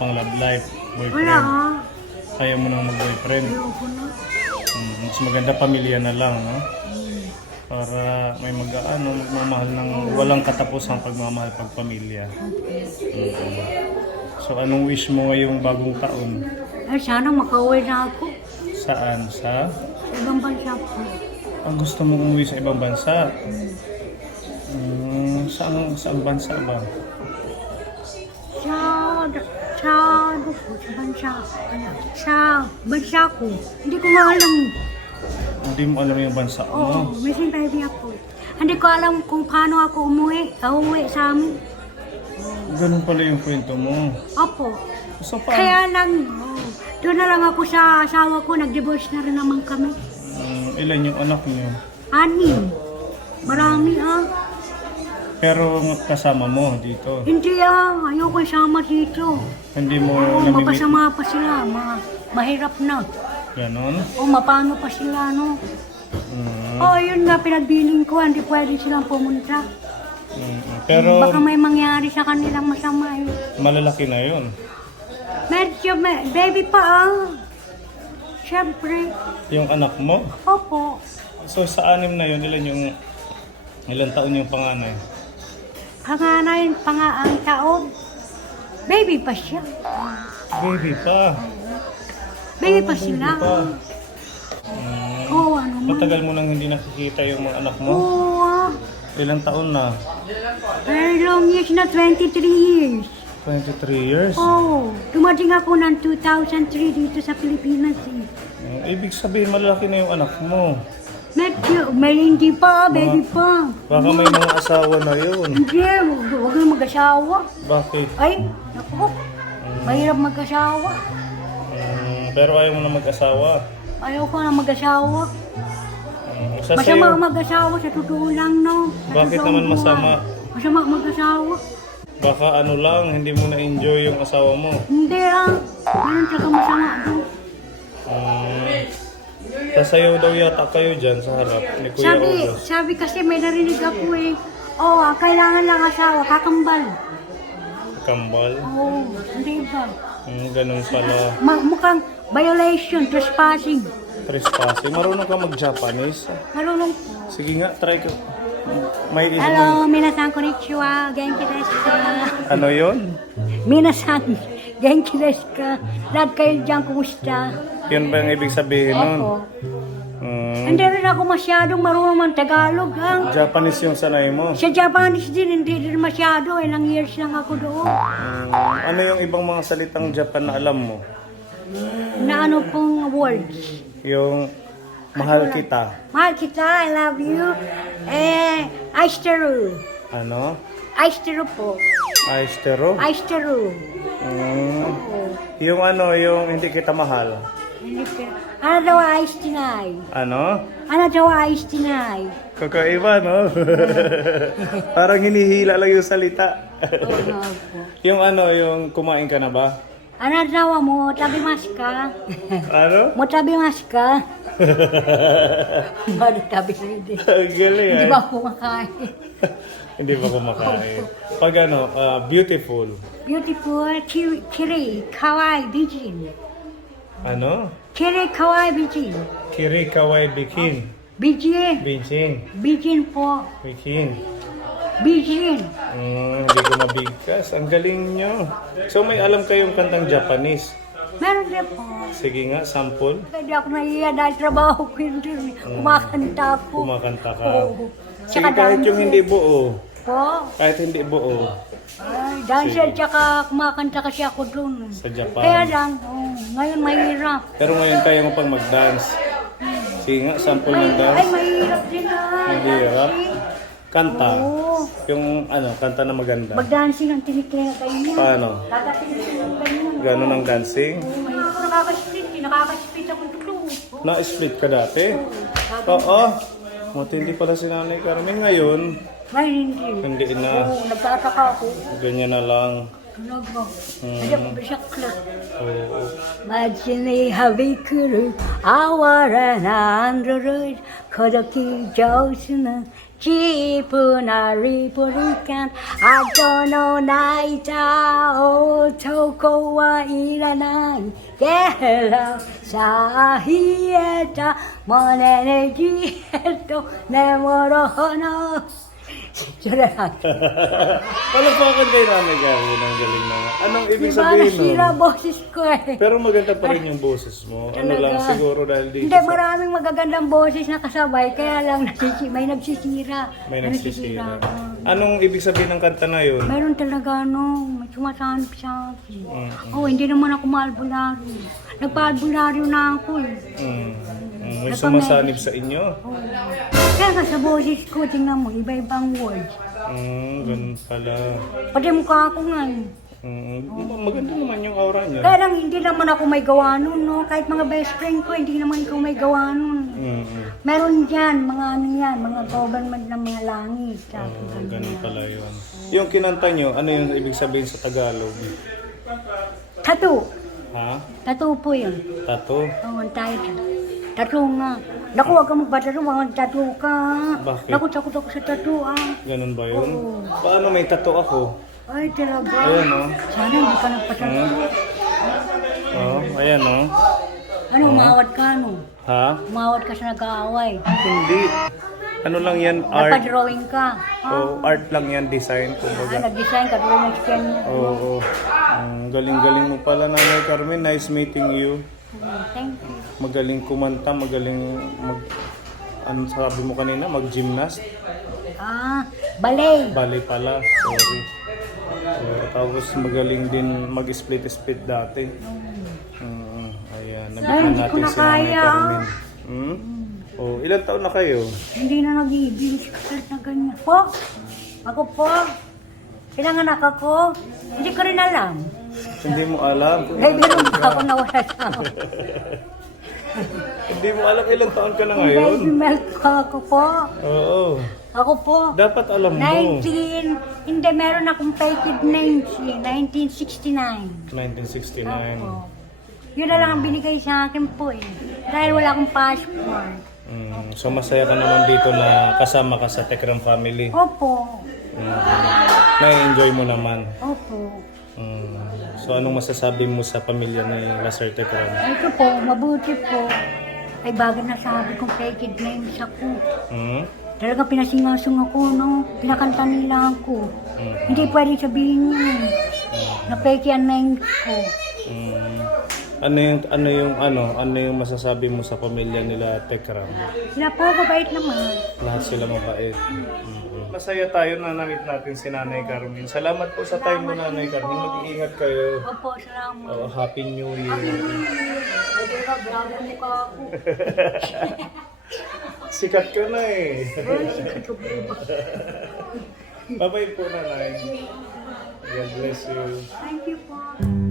pang love life, Wala boyfriend. ah. Kaya mo nang mag-boyfriend. Ayoko na. Mas maganda pamilya na lang, no? Para may magmamahal ng walang katapusang pagmamahal pag pamilya. So anong wish mo ngayong bagong taon? Ay, sana makauwi na ako. Saan? Sa? Sa ibang bansa po. Ang gusto mong umuwi sa ibang bansa? Saan bansa ba? Sa bansa ko. Hindi ko nga alam. Hindi mo alam yung bansa Oo, mo. may sintabi ako. Hindi ko alam kung paano ako uuwi sa amin. Ganun pala yung kwento mo. Opo. So pa, Kaya lang, doon na lang ako sa asawa ko. Nag-divorce na rin naman kami. ilan yung anak niyo? 6. Marami ah. Pero kasama mo dito. Hindi ah. Ayoko sama dito. Hindi mo Oo, namimit. mapasama pa sila. Mahirap na. Ganon? O mapano pa sila, no? Oo, yun nga pinagbiling ko. Hindi pwede silang pumunta. Pero Baka may mangyari sa kanilang masama eh. malalaki na yun. Medyo, baby pa ah. Siyempre. Yung anak mo? Opo. So sa 6 na yun, ilan taon yung panganay? Panganay, ang taon. Baby pa siya. Baby pa. Baby pa sila. Baby pa. Oo, ano man. Matagal mo nang hindi nakikita yung mga anak mo? Oo ah. Ilang taon na? Very long years na, 23 years. 23 years? Oo. Dumating ako ng 2003 dito sa Pilipinas eh. Ibig sabihin malalaki na yung anak mo. Medyo, may hindi pa, baby pa. Baka may mga asawa na yun. Hindi, huwag na mag-asawa. Bakit? Ay, naku, mahirap mag-asawa. Pero ayaw mo na mag-asawa. Ayaw ko na mag-asawa. Sa Masama sayo, mag-asawa, sa totoo lang, no? Sa bakit totoong naman buhay. masama? Masama mag-asawa. Baka ano lang, hindi mo na-enjoy yung asawa mo. Hindi ah, ganun talaga masama doon. Sasayaw daw yata kayo dyan sa harap ni Kuya August. Sabi kasi may narinig ako eh. Kailangan lang asawa, kakambal. Kambal? Oo, hindi ba? Ganun pala. Mukhang violation, trespassing. Trespassing. Marunong ka mag-Japanese? Marunong. Sige nga, try ko. May isang... Hello, minasan konnichiwa, genki desu ka? Ano yon? Minasan, genki desu ka? Lahat kayo dyan, kumusta? Yun ba yung ibig sabihin nun? Opo. Hindi rin ako masyadong marunong man Tagalog. Japanese yung sanay mo. Sa Japanese din, hindi din masyado. Ilang years lang ako doon. Ano yung ibang mga salitang Japan na alam mo? Na ano pong words? Yung mahal kita. Mahal kita, I love you. Aishiteru. Ano? Aishiteru po. Aistero? Aishiteru. Yung ano, yung hindi kita mahal. Ano daw ayos tinay? Ano? Ano daw ayos tinay? Kakaiba, no? Parang hinihila lang yung salita. Oo po. Yung ano, yung kumain ka na ba? Ano daw mo? Tabi mas ka? Ano? Mo tabi mas ka? Mali tabi na hindi. Ang galing, Hindi eh. ba ako makain? Hindi ba kumakain? Pag ano, beautiful. Beautiful, kiri, kawaii, bijin. Ano? Kiri, kawaii, bijin. Kiri kawai bikin. Bijin. Binching. Bijin po. Bikin. Bijin. Hindi ko mabigkas. Ang galing nyo. So may alam kayong kantang Japanese. Meron din po. Sige nga, sample. Hindi ako naiiya dahil trabaho ko yun din. Kumakanta ako. Kumakanta ka. Oo. Sige, Tsaka kahit yung dancer. hindi buo. Po. Kahit hindi buo. Ay, dancer tsaka kumakanta kasi ako dun. Sa Japan. Kaya lang, ngayon mahirap. Pero ngayon kaya mo pang mag-dance. Sige nga, sample ng Ay, dance. mahirap din Mahirap. Kanta. Oo. Yung ano, kanta na maganda. Mag-dancing ang tinikling kayo niya. Paano? Tatapitin ang ganyan. Ganon ang dancing. Ngayon ako nakaka-split, nakaka-split ako tulong. Na-split ka dati? Oo. Matindi pala si Nanay Carmen ngayon. Ngayon hindi. Hindi na. Oo, nagtataka ako. Ganyan na lang. Tunog mo. Hindi ako bisakla. Oo. 街にはびくる哀れなアンドロイド孤独上手な Chipunaripurikan Adono naita o toko wa iranai Kera sahieta monene jieto nemoro no Sura Palapakan kay Nanay Carmen, ang galing naman. Anong ibig Diba sabihin nasira nun? boses ko eh. Pero maganda pa rin yung boses mo. Ano Talaga. lang siguro dahil dito Hindi, maraming magagandang boses na kasabay, kaya lang may nagsisira. may nagsisira. Oo. Anong ibig sabihin ng kanta na yun? Mayroon talaga may sumasanip sa akin. Mm. Oh, hindi naman ako maalbularyo. Nagpaalbularyo na ako eh. May sumasanib sa inyo? Oh. Kaya nga sa boses ko, tingnan mo, iba-ibang words. Ganun pala. Pati mukha ako nga eh. Maganda naman yung aura niya. Kaya lang hindi naman ako may gawa nun, no? Kahit mga best friend ko, hindi naman ko may gawa nun. Meron dyan, mga ano yan, mga government ng mga langit. Ganun pala yun. Yung kinanta nyo, ano yung ibig sabihin sa Tagalog? Tattoo. Ha? Tattoo po yun. Tato? Oo, ang title. Tattoo nga. Naku, huwag ka magbataro, mga tattoo ka. Bakit? Naku, takot ako sa tattoo Ganun ba yun? Oo. Paano may tato ako? Ay, talaga. Ayan o. Sana hindi ka nagpatattoo. Ayan o. Ano, umawat ka, no? Ha? Umawat ka sa nag-aaway. Hindi. Ano lang yan? Art. Nagpa-drawing ka. O art lang yan, design. Kumbaga. Nag-design ka, doon nag-scan niya. Oo. Galing-galing mo pala, Nanay Carmen. Nice meeting you. Thank you. Magaling kumanta, magaling ano sabi mo kanina, mag-gymnast? Ballet. Ballet pala, sorry. Tapos magaling din mag-split-split dati. Ayan, Ay, nabigyan hindi ko natin na si Nanay kaya. Carmen. Oh, ilang taon na kayo? Hindi na nag-iibilis ka na ganyan. Po? Ako po? Pinanganak ako? Hindi ko rin alam. Hindi mo alam kung Ay, ilang meron taon pa ka. ako nawala sa ako. Hindi mo alam ilang taon ka na ngayon? Baby milk ka ako po. Oo. Ako po. Dapat alam mo. Hindi, meron akong fake name siya. 1969. 1969. Opo. Yun na lang ang binigay sa akin po eh. Dahil wala akong passport. So masaya ka naman dito na kasama ka sa Tekram family. Opo. Na-enjoy mo naman. Opo. So anong masasabi mo sa pamilya ni Laser Tekram? Ito po, mabuti po. Ay bagay na sabi kong fake names ako. Talaga pinasingasong ako, no? Pinakanta nila ako. Hindi pwede sabihin yun. Na fake ang names ko. Ano yung masasabi mo sa pamilya nila Tekram? Sila po, mabait naman. Lahat sila mabait. Masaya tayo na nakita natin si Nanay Carmen. Salamat po sa time mo, Nanay Carmen. Mag-iingat kayo. Opo, salamat. Happy New Year. Ay, diba, grabe ang mukha ako. Sikat ka na eh. Ay, sikat ko po ba? Bye-bye po, Nanay. God bless you. Thank you po.